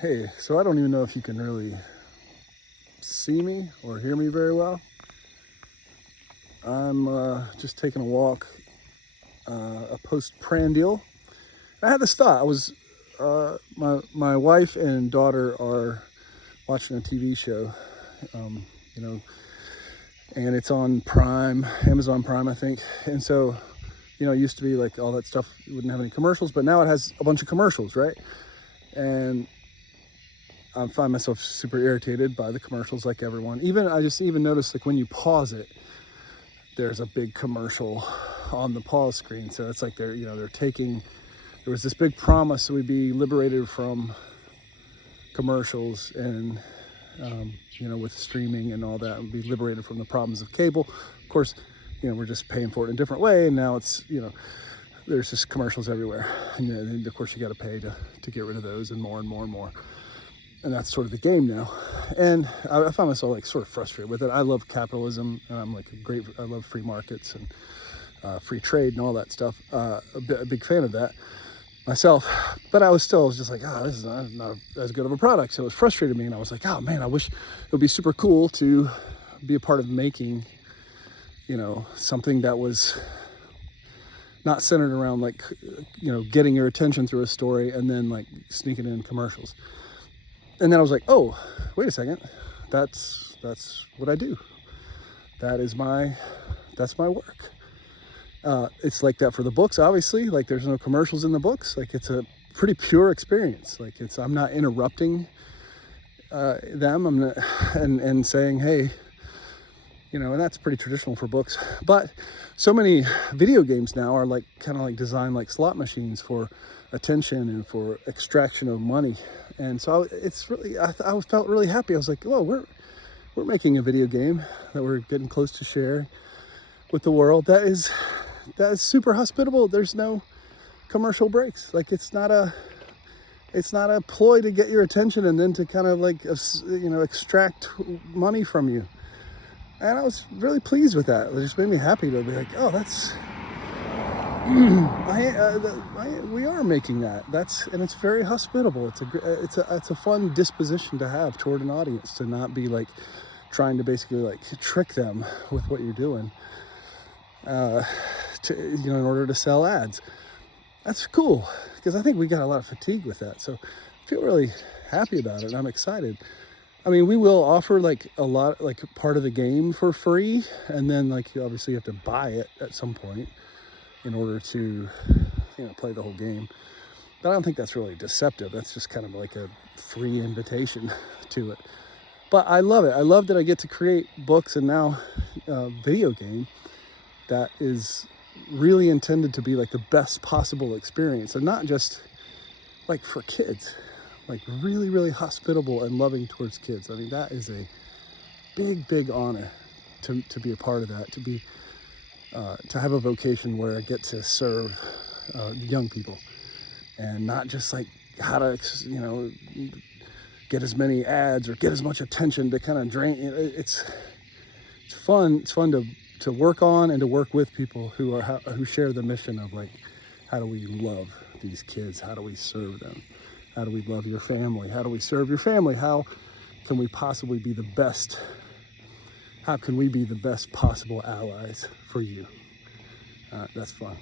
Hey, so I don't even know if you can really see me or hear me very well. I'm just taking a walk, a postprandial. I had this thought. My wife and daughter are watching a TV show, um, you know, and it's on Prime, Amazon Prime, I think. And so, it used to be like all that stuff wouldn't have any commercials, but now it has a bunch of commercials, right? And I find myself super irritated by the commercials, like everyone. I just noticed, like, when you pause it, there's a big commercial on the pause screen. So it's like there was this big promise that we'd be liberated from commercials and, with streaming and all that, and be liberated from the problems of cable. Of course, we're just paying for it in a different way. And now it's, there's just commercials everywhere. And of course you got to pay to get rid of those, and more and more and more. And that's sort of the game now. And I find myself like sort of frustrated with it. I love capitalism, and I love free markets and free trade and all that stuff. A big fan of that myself. But I was just like, this is not as good of a product. So it frustrated me, and I was like, oh man, I wish it would be super cool to be a part of making, something that was not centered around like, getting your attention through a story and then like sneaking in commercials. And then I was like, oh, wait a second. That's what I do. That's my work. It's like that for the books, obviously. Like, there's no commercials in the books. Like, it's a pretty pure experience. Like, I'm not interrupting them. I'm not, and saying, hey, and that's pretty traditional for books. But so many video games now are like kind of like designed like slot machines for attention and for extraction of money. And so I felt really happy. I was like, well, we're making a video game that we're getting close to share with the world that is super hospitable. There's no commercial breaks. Like, it's not a ploy to get your attention and then to kind of like extract money from you. And I was really pleased with that. It just made me happy to be like, oh, that's we are making that. And it's very hospitable. It's a fun disposition to have toward an audience, to not be like trying to basically like trick them with what you're doing, in order to sell ads. That's cool, because I think we got a lot of fatigue with that. So I feel really happy about it, and I'm excited. I mean, we will offer like a lot, like part of the game for free, and then like you obviously have to buy it at some point in order to, play the whole game. But I don't think that's really deceptive. That's just kind of like a free invitation to it. But I love it. I love that I get to create books and now video game that is really intended to be like the best possible experience, and not just like for kids. Like really, really hospitable and loving towards kids. I mean, that is a big, big honor to be a part of that, to have a vocation where I get to serve young people, and not just like how to, get as many ads or get as much attention to kind of drain. It's fun. It's fun to work on and to work with people who share the mission of like, how do we love these kids? How do we serve them? How do we love your family? How do we serve your family? How can we possibly be the best? How can we be the best possible allies for you? That's fun.